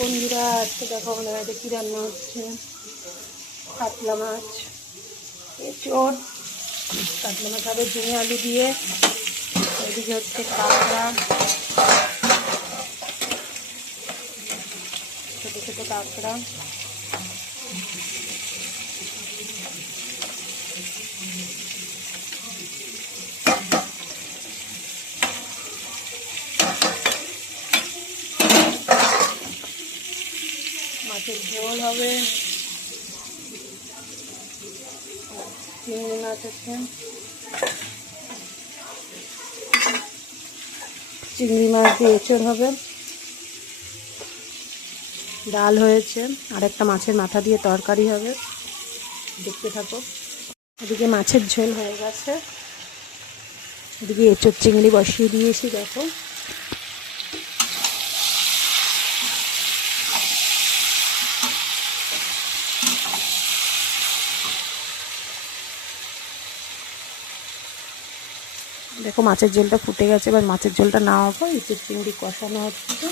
বন্ধুরা, আজকে দেখো আমাদের বাড়িতে কী রান্না হচ্ছে। কাতলা মাছ, এঁচোড়, কাতলা মাছ হবে ঝিঙে আলু দিয়ে। এদিকে হচ্ছে কাঁকড়া, ছোটো ছোটো কাঁকড়া। মাছের ঝোল হবে, চিংড়ি মাছ আছে, চিংড়ি মাছ দিয়ে এঁচোড় হবে, ডাল হয়েছে, আর একটা মাছের মাথা দিয়ে তরকারি হবে। দেখতে থাকো। এদিকে মাছের ঝোল হয়ে গেছে, এদিকে এঁচোড় চিংড়ি বসিয়ে দিয়েছি। দেখো দেখো মাছের ঝোলটা ফুটে গেছে। এবার মাছের ঝোলটা নামাবো, এঁচোড় চিংড়ি কষানো হচ্ছে।